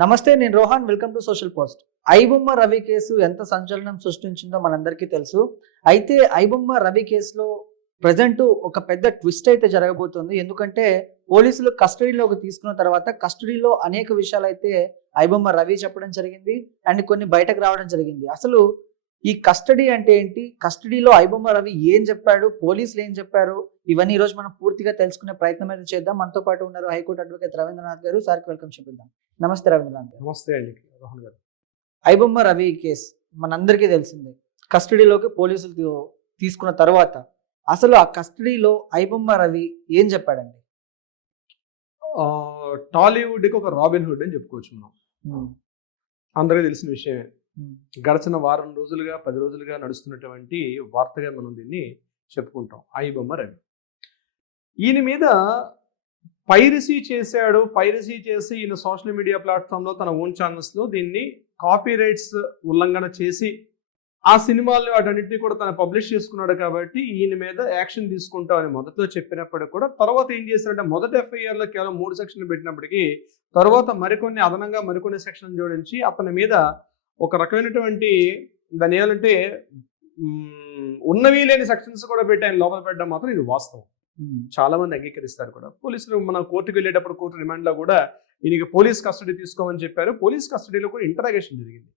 నమస్తే, నేను Rohan. Welcome to social post. IBomma Ravi case ఎంత సంచలనం సృష్టించిందో మనందరికీ తెలుసు. అయితే ఐబొమ్మ రవి కేసులో ప్రజెంట్ ఒక పెద్ద ట్విస్ట్ అయితే జరగబోతుంది. ఎందుకంటే పోలీసులు కస్టడీలోకి తీసుకున్న తర్వాత కస్టడీలో అనేక విషయాలు అయితే ఐబొమ్మ రవి చెప్పడం జరిగింది అండ్ కొన్ని బయటకు రావడం జరిగింది. అసలు ఈ కస్టడీ అంటే ఏంటి, కస్టడీలో ఐబొమ్మ రవి ఏం చెప్పాడు, పోలీసులు ఏం చెప్పారు, ఇవన్నీ ఈరోజు మనం పూర్తిగా తెలుసుకునే ప్రయత్నం అయితే చేద్దాం. మనతో పాటు ఉన్నారు హైకోర్టు అడ్వకేట్ రవీంద్రనాథ్ గారు. సార్కి వెల్కమ్ చెప్పిద్దాం. నమస్తే రవీంద్రనాథ్ గారు. నమస్తే అండి రోహన్ గారు. ఐబొమ్మ రవి కేసు మనందరికీ తెలిసిందే. కస్టడీలోకి పోలీసులు తీసుకున్న తర్వాత అసలు ఆ కస్టడీలో ఐబొమ్మ రవి ఏం చెప్పాడండి? టాలీవుడ్కి ఒక రాబిన్ హుడ్ అని చెప్పుకోవచ్చు మనం. అందరికీ తెలిసిన విషయమే. గడిచిన వారం రోజులుగా 10 రోజులుగా నడుస్తున్నటువంటి వార్తగా మనం దీన్ని చెప్పుకుంటాం. ఐబొమ్మ రవి ఈయన మీద పైరసీ చేశాడు. పైరసీ చేసి ఈయన సోషల్ మీడియా ప్లాట్ఫామ్లో తన ఓన్ ఛానల్స్లో దీన్ని కాపీ రైట్స్ ఉల్లంఘన చేసి ఆ సినిమాల్లో వాటన్నిటిని కూడా తను పబ్లిష్ చేసుకున్నాడు. కాబట్టి ఈయన మీద యాక్షన్ తీసుకుంటామని మొదట్లో చెప్పినప్పటికీ కూడా తర్వాత ఏం చేశారంటే మొదటి ఎఫ్ఐఆర్లో కేవలం 3 సెక్షన్లు పెట్టినప్పటికీ తర్వాత మరికొన్ని సెక్షన్లు జోడించి అతని మీద ఒక రకమైనటువంటి దాని ఏమంటే ఉన్నవి లేని సెక్షన్స్ కూడా పెట్టి ఆయన లోపల పెట్టడం మాత్రం ఇది వాస్తవం. చాలా మంది అంగీకరిస్తారు కూడా. పోలీసులు మన కోర్టుకు వెళ్ళేటప్పుడు కోర్టు రిమాండ్లో కూడా ఈయనకి పోలీస్ కస్టడీ తీసుకోమని చెప్పారు. పోలీస్ కస్టడీలో కూడా ఇంటరాగేషన్ జరిగింది.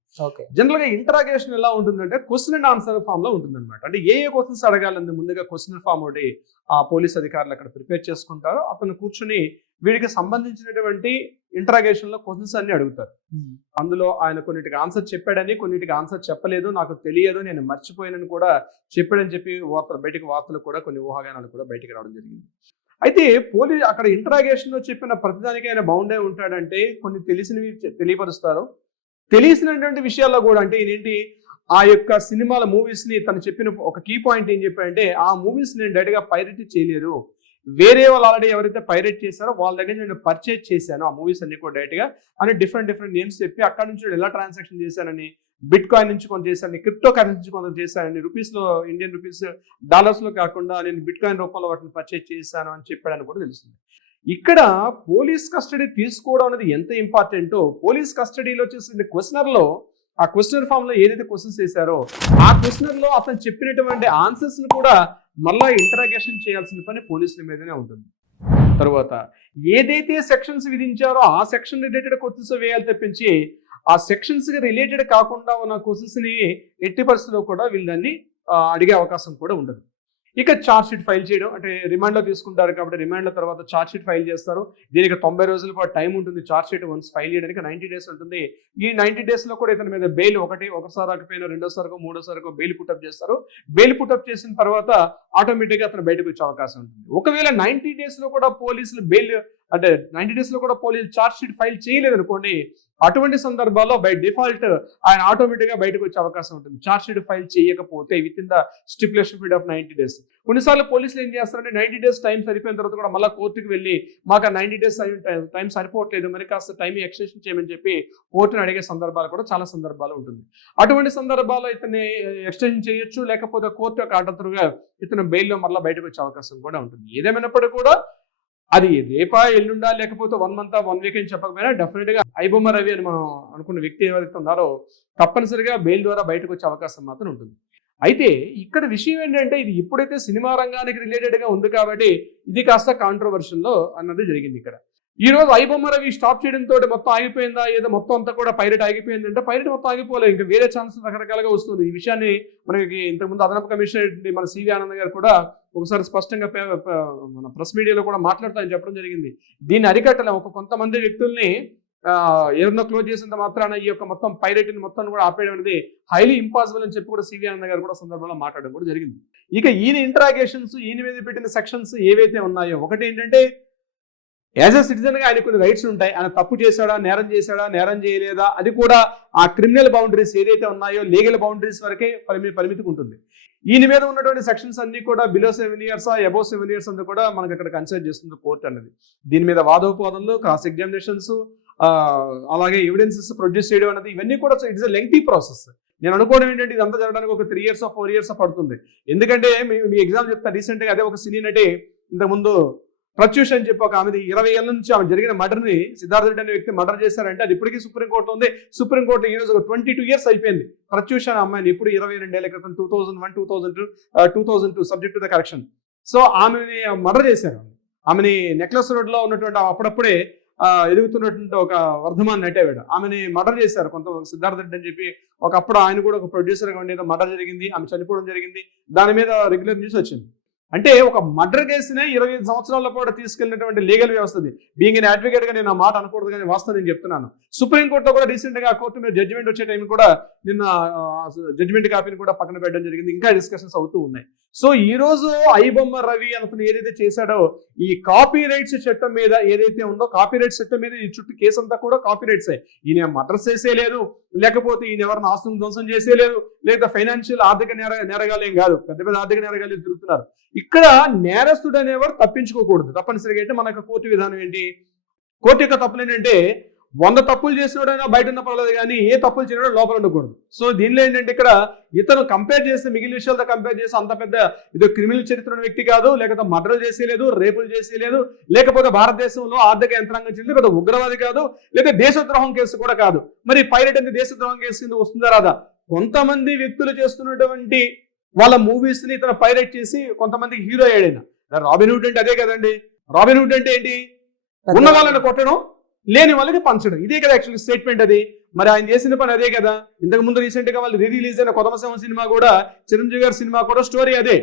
జనరల్గా ఇంటరాగేషన్ ఎలా ఉంటుందంటే క్వశ్చన్ అండ్ ఆన్సర్ ఫామ్ లో ఉంటుందన్నమాట. అంటే ఏ క్వశ్చన్స్ అడగాలని ముందుగా క్వశ్చన్ ఫామ్ ఒకటి ఆ పోలీస్ అధికారులు అక్కడ ప్రిపేర్ చేసుకుంటారు. అతను కూర్చుని వీడికి సంబంధించినటువంటి ఇంటరాగేషన్ లో క్వశ్చన్స్ అన్ని అడుగుతారు. అందులో ఆయన కొన్నిటికి ఆన్సర్ చెప్పాడని, కొన్నిటికి ఆన్సర్ చెప్పలేదు, నాకు తెలియదు, నేను మర్చిపోయానని కూడా చెప్పాడని చెప్పి వార్తలు కూడా కొన్ని ఊహాగానాలు కూడా బయటికి రావడం జరిగింది. అయితే పోలీస్ అక్కడ ఇంటరాగేషన్ లో చెప్పిన ప్రతిదానికి ఆయన బౌండే ఉంటాడంటే కొన్ని తెలిసినవి తెలియపరుస్తారు. తెలిసినటువంటి విషయాల్లో కూడా అంటే ఏంటి ఆ యొక్క సినిమాల మూవీస్ ని తను చెప్పిన ఒక కీ పాయింట్ ఏం చెప్పాడంటే ఆ మూవీస్ నేను డైరెక్ట్ గా పైరటీ చేయలేదు, వేరే వాళ్ళు ఆల్రెడీ ఎవరైతే పైరేట్ చేశారో వాళ్ళ దగ్గర నేను పర్చేజ్ చేశాను ఆ మూవీస్ అన్ని కూడా డైరెక్ట్ గా అని డిఫరెంట్ నేమ్స్ చెప్పి అక్కడ నుంచి ఎలా ట్రాన్సాక్షన్ చేశానని, బిట్ కాయిన్ నుంచి కొంత చేశాను, క్రిప్టో కరెన్సీ నుంచి కొంత చేశానని, రూపీస్లో ఇండియన్ రూపీస్ డాలర్స్లో కాకుండా నేను బిట్ కాయిన్ రూపంలో వాటిని పర్చేజ్ చేశాను అని చెప్పాడని కూడా తెలుస్తుంది. ఇక్కడ పోలీస్ కస్టడీ తీసుకోవడం అనేది ఎంత ఇంపార్టెంటో పోలీస్ కస్టడీలో వచ్చేసి క్వశ్చనర్లో ఆ క్వశ్చనర్ ఫామ్ లో ఏదైతే క్వశ్చన్స్ చేశారో ఆ క్వశ్చనర్ లో అతను చెప్పినటువంటి ఆన్సర్స్ ని కూడా మళ్ళా ఇంటరాగేషన్ చేయాల్సిన పని పోలీసుల మీదనే ఉంటుంది. తర్వాత ఏదైతే సెక్షన్స్ విధించారో ఆ సెక్షన్ రిలేటెడ్ క్వశ్చన్స్ వేయాలి తప్పించి ఆ సెక్షన్స్ కి రిలేటెడ్ కాకుండా ఉన్న క్వశ్చన్స్ ని ఎట్టి పరిస్థితుల్లో కూడా వీళ్ళని అడిగే అవకాశం కూడా ఉండదు. ఇక ఛార్జ్ షీట్ ఫైల్ చేయడం అంటే రిమాండ్లో తీసుకుంటారు కాబట్టి రిమాండ్ల తర్వాత ఛార్జ్ షీట్ ఫైల్ చేస్తారు. దీనికి 90 రోజుల పాటు టైం ఉంటుంది. ఛార్జ్ షీట్ వన్స్ ఫైల్ చేయడానికి 90 డేస్ ఉంటుంది. ఈ 90 డేస్లో కూడా ఇతని మీద బెయిల్ ఒకసారి రాకపోయినా రెండోసారికో మూడోసారికో బెయిల్ పుటప్ చేస్తారు. బెయిల్ పుటప్ చేసిన తర్వాత ఆటోమేటిక్గా అతను బయటకు వచ్చే అవకాశం ఉంటుంది. ఒకవేళ 90 డేస్లో కూడా పోలీసులు బెయిల్ అంటే 90 డేస్లో కూడా పోలీసులు ఛార్జ్ షీట్ ఫైల్ చేయలేదు అనుకోండి, అటువంటి సందర్భాల్లో బై డిఫాల్ట్ ఆయన ఆటోమేటిక్గా బయటకు వచ్చే అవకాశం ఉంటుంది. ఛార్జ్ షీట్ ఫైల్ చేయకపోతే with in the stipulation period of 90 days. కొన్నిసార్లు పోలీసులు ఏం చేస్తారంటే 90 డేస్ టైం సరిపోయిన తర్వాత కూడా మళ్ళీ కోర్టుకు వెళ్ళి మాకు 90 డేస్ టైం సరిపోవట్లేదు, మరి కాస్త టైం ఎక్స్టెన్షన్ చేయమని చెప్పి కోర్టును అడిగే సందర్భాలు కూడా చాలా సందర్భాలు ఉంటుంది. అటువంటి సందర్భాల్లో ఇతన్ని ఎక్స్టెన్షన్ చేయొచ్చు, లేకపోతే కోర్టు యొక్క ఆర్డర్గా ఇతను బెయిల్లో మళ్ళీ బయటకు వచ్చే అవకాశం కూడా ఉంటుంది. ఏదేమైనప్పటికీ కూడా అది రేపా ఎల్లుండా లేకపోతే 1 month 1 week అని చెప్పకపోయినా డెఫినెట్ గా ఐబొమ్మ రవి అని మనం అనుకున్న వ్యక్తి ఎవరైతే ఉన్నారో తప్పనిసరిగా బెయిల్ ద్వారా బయటకు వచ్చే అవకాశం మాత్రం ఉంటుంది. అయితే ఇక్కడ విషయం ఏంటంటే ఇది ఇప్పుడైతే సినిమా రంగానికి రిలేటెడ్ గా ఉంది కాబట్టి ఇది కాస్త కాంట్రవర్షియల్ లో అన్నది జరిగింది. ఇక్కడ ఈ రోజు ఐబొమ్మ రవి స్టాప్ చేయడంతో మొత్తం ఆగిపోయిందా, ఏదో మొత్తం అంతా కూడా పైరేట్ ఆగిపోయింది అంటే పైరేట్ మొత్తం ఆగిపోలేదు, ఇంకా వేరే ఛాన్సెస్ రకరకాలుగా వస్తుంది. ఈ విషయాన్ని మనకి ఇంతకుముందు అదనపు కమిషనర్ మన సివి ఆనంద్ గారు కూడా ఒకసారి స్పష్టంగా మన ప్రెస్ మీడియాలో కూడా మాట్లాడుతాయని చెప్పడం జరిగింది. దీన్ని అరికట్టలేము. కొంతమంది వ్యక్తుల్ని ఎవరినో క్లోజ్ చేసినంత మాత్రాన ఈ యొక్క మొత్తం పైరేట్ని మొత్తం కూడా ఆపేయడం అనేది హైలీ ఇంపాసిబుల్ అని చెప్పి కూడా సివి ఆనంద్ గారు కూడా సందర్భంలో మాట్లాడడం కూడా జరిగింది. ఇక ఈయన ఇంటరాగేషన్స్ ఈయన మీద పెట్టిన సెక్షన్స్ ఏవైతే ఉన్నాయో ఒకటి ఏంటంటే యాజ్ ఎ సిటిజన్ గా ఆయన కొన్ని రైట్స్ ఉంటాయి. ఆయన తప్పు చేశాడా, నేరం చేశాడా, నేరం చేయలేదా, అది కూడా ఆ క్రిమినల్ బౌండరీస్ ఏదైతే ఉన్నాయో లీగల్ బౌండరీస్ వరకే పరిమితికి ఉంటుంది. ఈయన మీద ఉన్నటువంటి సెక్షన్స్ అన్ని కూడా బిలో 7 years అబోవ్ 7 years అంతా కూడా మనకి అక్కడ కన్సిడర్ చేస్తుంది కోర్టు అన్నది. దీని మీద వాదోపవాదనలు, క్రాస్ ఎగ్జామినేషన్స్, అలాగే ఎవిడెన్సెస్ ప్రొడ్యూస్ చేయడం అనేది ఇవన్నీ కూడా ఇట్స్ ఎ లెంగ్తీ ప్రాసెస్. నేను అనుకోవడం ఏంటంటే ఇదంతా జరగడానికి ఒక 3 years 4 years పడుతుంది. ఎందుకంటే మీ ఎగ్జామ్ చెప్తా రీసెంట్గా అదే ఒక సినీ నటి ఇంతకుముందు ప్రత్యూష్ అని చెప్పి ఒక ఆమెది 20 ఏళ్ళ నుంచి ఆమె జరిగిన మర్డర్ని సిద్ధార్థ రెడ్డి అనే వ్యక్తి మర్డర్ చేశారంటే అది ఇప్పటికీ సుప్రీంకోర్టులో ఉంది. సుప్రీంకోర్టు ఈ రోజు 22 ఇయర్స్ అయిపోయింది. ప్రత్యూష్ అనే అమ్మాయిని ఇప్పుడు 22 ఏళ్ల క్రితం 2001, 2002 subject to the correction. So ఆమెని మర్డర్ చేశారు. ఆమెని నెక్లెస్ రోడ్లో ఉన్నటువంటి అప్పుడప్పుడే ఎదుగుతున్నటువంటి ఒక వర్ధమాన్ నటేవాడు ఆమెని మర్డర్ చేశారు కొంత సిద్ధార్థ రెడ్డి అని చెప్పి. ఒకప్పుడు ఆయన కూడా ఒక ప్రొడ్యూసర్గా ఉండేది, మర్డర్ జరిగింది, ఆమె చనిపోవడం జరిగింది. దాని మీద రెగ్యులర్ న్యూస్ వచ్చింది. అంటే ఒక మర్డర్ కేసునే 25 సంవత్సరాల పాటు తీసుకెళ్ళినటువంటి లీగల్ వ్యవస్థది. బీయింగ్ ఎన్ అడ్వకేట్ గా నేను ఆ మాట అనకూడదు, కానీ వాస్తవం నేను చెప్తున్నాను. సుప్రీంకోర్టులో కూడా రీసెంట్ గా కోర్టు మీద జడ్జిమెంట్ వచ్చే టైం కూడా నిన్న జడ్జిమెంట్ కాపీని కూడా పక్కన పెట్టడం జరిగింది. ఇంకా డిస్కషన్స్ అవుతూ ఉన్నాయి. సో ఈ రోజు ఐబొమ్మ రవి అతను ఏదైతే చేశాడో ఈ కాపీ రైట్స్ చట్టం మీద ఏదైతే ఉందో కాపీ రైట్స్ చట్టం మీద ఈ చుట్టూ కేసు అంతా కూడా కాపీ రైట్స్. ఈయన మర్డర్ చేసే లేదు, లేకపోతే ఈయన ఎవరిని ఆస్తులను ధ్వంసం చేసే లేదు, లేదా ఫైనాన్షియల్ ఆర్థిక నేరగాలేం కాదు, పెద్ద పెద్ద ఆర్థిక నేరగాలు తిరుగుతున్నారు. ఇక్కడ నేరస్తుడు అనేవారు తప్పించుకోకూడదు. తప్పనిసరిగా అయితే మనకు కోర్టు విధానం ఏంటి, కోర్టు యొక్క తప్పులు ఏంటంటే 100 తప్పులు చేసినోడైనా బయట ఉన్న పర్లేదు, కానీ ఏ తప్పులు చేయడం లోపల ఉండకూడదు. సో దీనిలో ఏంటంటే ఇక్కడ ఇతను కంపేర్ చేస్తే మిగిలిన విషయాలతో కంపేర్ చేస్తే అంత పెద్ద ఇది క్రిమినల్ చరిత్ర ఉన్న వ్యక్తి కాదు, లేకపోతే మర్డర్ చేసేలేదు, రేపులు చేసేలేదు, లేకపోతే భారతదేశంలో ఆర్థిక యంత్రాంగం చెంది పెద్ద ఉగ్రవాది కాదు, లేదా దేశద్రోహం కేసు కూడా కాదు. మరి పైలట్ అనేది దేశద్రోహం కేసు కింద వస్తుందా రాదా? కొంతమంది వ్యక్తులు చేస్తున్నటువంటి వాళ్ళ మూవీస్ ని ఇతను పైరేట్ చేసి కొంతమందికి హీరో అయ్యాడు. రాబిన్ హుడ్ అంటే అదే కదండి. రాబిన్ హుడ్ అంటే ఏంటి? ఉన్న వాళ్ళని కొట్టడం, లేని వాళ్ళకి పంచడం, ఇదే కదా యాక్చువల్లీ స్టేట్మెంట్ అది. మరి ఆయన చేసిన పని అదే కదా. ఇంతకు ముందు రీసెంట్ గా వాళ్ళు రిలీజ్ అయిన కొత్తమ సినిమా కూడా, చిరంజీవి గారి సినిమా కూడా స్టోరీ అదే.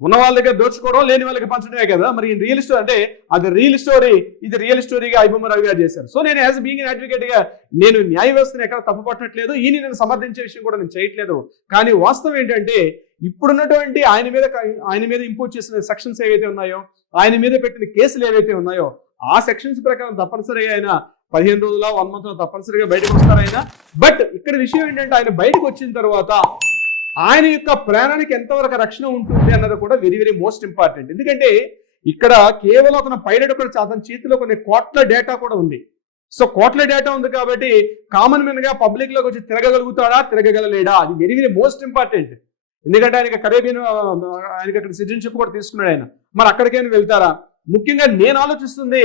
ఉన్న వాళ్ళ దగ్గర దోచుకోవడం, లేని వాళ్ళకి పంచడమే కదా. మరి రియల్ స్టోరీ అంటే అది రియల్ స్టోరీ, ఇది రియల్ స్టోరీగా ఐబొమ్మ రవి గారు చేశారు. సో నేను యాజ్ బీయింగ్ ఎన్ అడ్వకేట్ గా నేను న్యాయ వ్యవస్థను ఎక్కడ తప్పు పట్టట్లేదు, ఈయన నేను సమర్థించే విషయం కూడా నేను చేయట్లేదు. కానీ వాస్తవం ఏంటంటే ఇప్పుడున్నటువంటి ఆయన మీద ఇంపోజ్ చేసిన సెక్షన్స్ ఏవైతే ఉన్నాయో, ఆయన మీద పెట్టిన కేసులు ఏవైతే ఉన్నాయో ఆ సెక్షన్స్ ప్రకారం తప్పనిసరిగా ఆయన 15 రోజుల 1 month తప్పనిసరిగా బయటకు వస్తారు ఆయన. బట్ ఇక్కడ విషయం ఏంటంటే ఆయన బయటకు వచ్చిన తర్వాత ఆయన యొక్క ప్రాణానికి ఎంతవరకు రక్షణ ఉంటుంది అన్నది కూడా వెరీ వెరీ మోస్ట్ ఇంపార్టెంట్. ఎందుకంటే ఇక్కడ కేవలం అతను పైలట్ కూడా అతని చేతిలో కొన్ని కోట్ల డేటా కూడా ఉంది. సో కోట్ల డేటా ఉంది కాబట్టి కామన్ మెన్ గా పబ్లిక్ లోకి వచ్చి తిరగగలుగుతాడా, తిరగగలలేడా, అది వెరీ వెరీ మోస్ట్ ఇంపార్టెంట్. ఎందుకంటే ఆయనకి కరేబియన్, ఆయనకి అక్కడ సిటిజన్షిప్ కూడా తీసుకున్నాడు ఆయన. మరి అక్కడికైనా వెళ్తారా? ముఖ్యంగా నేను ఆలోచిస్తుంది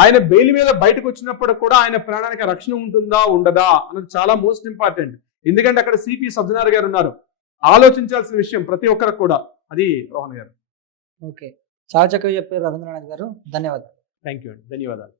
ఆయన బెయిల్ మీద బయటకు వచ్చినప్పుడు కూడా ఆయన ప్రాణానికి రక్షణ ఉంటుందా ఉండదా అన్నది చాలా మోస్ట్ ఇంపార్టెంట్. ఎందుకంటే అక్కడ సిపి సజ్జనార్ గారు ఉన్నారు. ఆలోచించాల్సిన విషయం ప్రతి ఒక్కరికి కూడా. అది రోహన్ గారు. ఓకే, చాలా చక్కగా చెప్పారు రవీంద్రనాథ్ గారు. ధన్యవాదాలు. థ్యాంక్ యూ అండి, ధన్యవాదాలు.